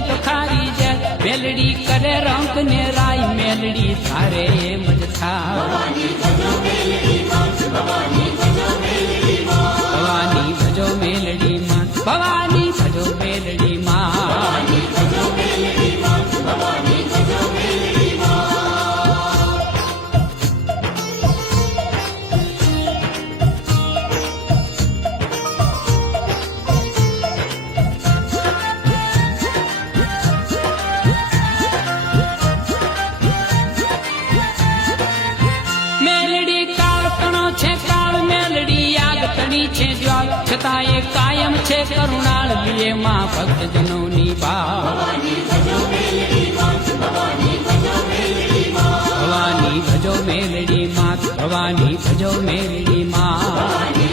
તો ખારી જાય મેલડી કરે રંગ ને રાય મેલડી ધારે એમ જ થાય ભવાની ભજો મેલડી માં ભવાની ભજો મેલડી માં ભવાની ભજો મેલડી માં છે જ્વાલ છતાં એ કાયમ છે કરુણાળ લીએ માં ભક્તજનોની ભાવ ભવાની ભજો મેલડી માં ભવાની ભજો મેલડી માં